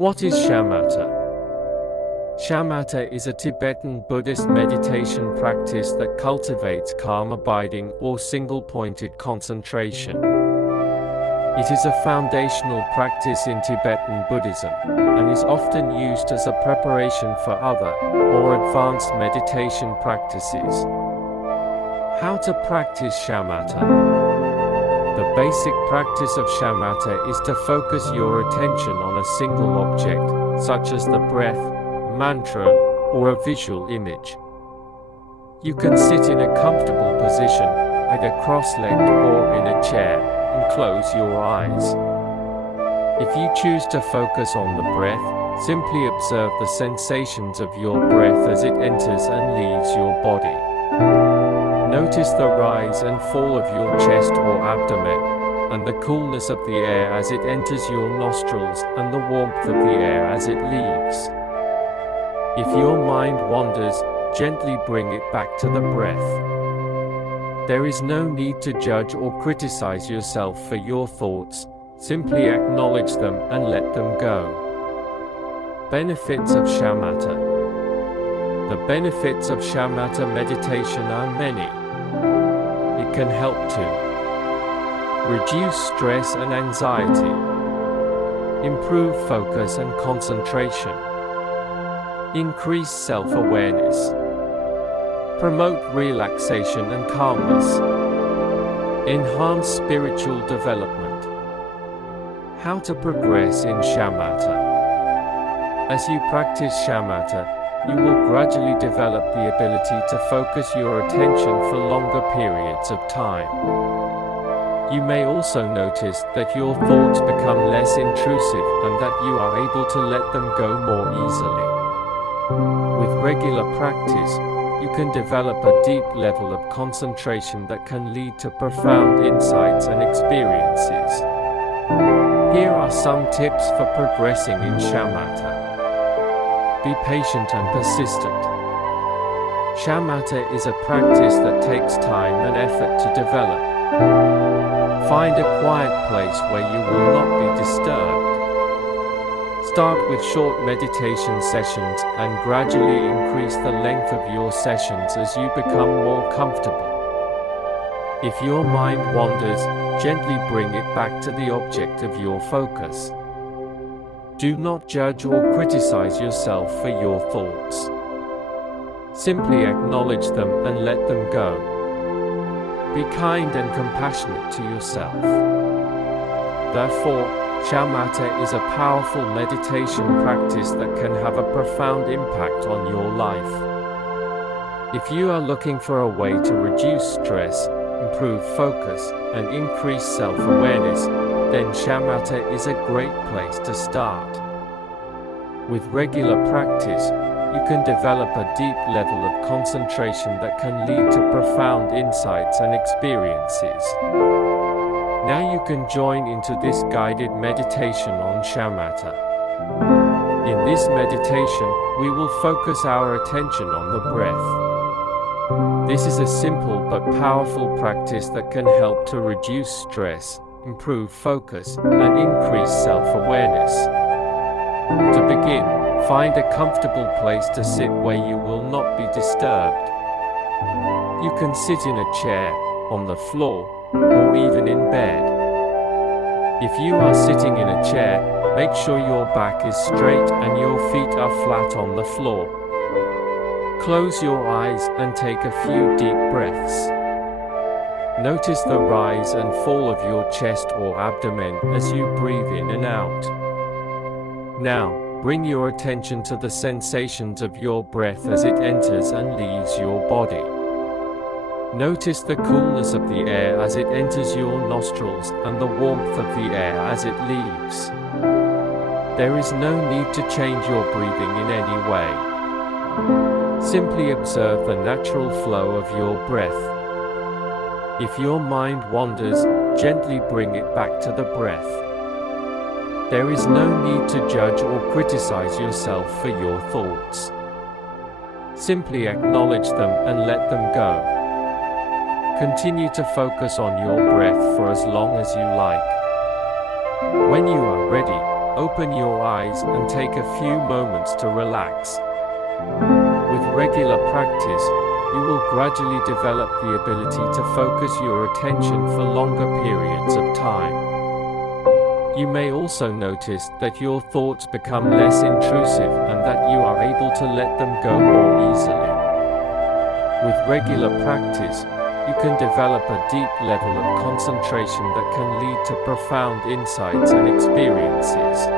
What is Shamata? Shamata is a Tibetan Buddhist meditation practice that cultivates calm abiding or single-pointed concentration. It is a foundational practice in Tibetan Buddhism, and is often used as a preparation for other, more advanced meditation practices. How to practice Shamata? The basic practice of Shamata is to focus your attention on a single object, such as the breath, mantra, or a visual image. You can sit in a comfortable position, either cross-legged or in a chair, and close your eyes. If you choose to focus on the breath, simply observe the sensations of your breath as it enters and leaves your body. Notice the rise and fall of your chest or abdomen, and the coolness of the air as it enters your nostrils and the warmth of the air as it leaves. If your mind wanders, gently bring it back to the breath. There is no need to judge or criticize yourself for your thoughts, simply acknowledge them and let them go. Benefits of Shamatha. The benefits of Shamatha meditation are many. It can help to reduce stress and anxiety, improve focus and concentration, increase self-awareness, promote relaxation and calmness, enhance spiritual development. How to progress in Shamatha. As you practice Shamatha, you will gradually develop the ability to focus your attention for longer periods of time. You may also notice that your thoughts become less intrusive and that you are able to let them go more easily. With regular practice, you can develop a deep level of concentration that can lead to profound insights and experiences. Here are some tips for progressing in Shamatha. Be patient and persistent. Shamatha is a practice that takes time and effort to develop. Find a quiet place where you will not be disturbed. Start with short meditation sessions and gradually increase the length of your sessions as you become more comfortable. If your mind wanders, gently bring it back to the object of your focus. Do not judge or criticize yourself for your thoughts. Simply acknowledge them and let them go. Be kind and compassionate to yourself. Therefore, Shamatha is a powerful meditation practice that can have a profound impact on your life. If you are looking for a way to reduce stress, improve focus, and increase self-awareness, then Shamatha is a great place to start. With regular practice, you can develop a deep level of concentration that can lead to profound insights and experiences. Now you can join into this guided meditation on Shamatha. In this meditation, we will focus our attention on the breath. This is a simple but powerful practice that can help to reduce stress, improve focus, and increase self-awareness. To begin, find a comfortable place to sit where you will not be disturbed. You can sit in a chair, on the floor, or even in bed. If you are sitting in a chair, make sure your back is straight and your feet are flat on the floor. Close your eyes and take a few deep breaths. Notice the rise and fall of your chest or abdomen as you breathe in and out. Now, bring your attention to the sensations of your breath as it enters and leaves your body. Notice the coolness of the air as it enters your nostrils and the warmth of the air as it leaves. There is no need to change your breathing in any way. Simply observe the natural flow of your breath. If your mind wanders, gently bring it back to the breath. There is no need to judge or criticize yourself for your thoughts. Simply acknowledge them and let them go. Continue to focus on your breath for as long as you like. When you are ready, open your eyes and take a few moments to relax. With regular practice, you will gradually develop the ability to focus your attention for longer periods of time. You may also notice that your thoughts become less intrusive and that you are able to let them go more easily. With regular practice, you can develop a deep level of concentration that can lead to profound insights and experiences.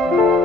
you.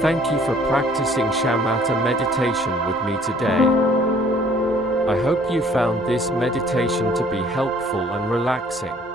Thank you for practicing Shamata meditation with me today. I hope you found this meditation to be helpful and relaxing.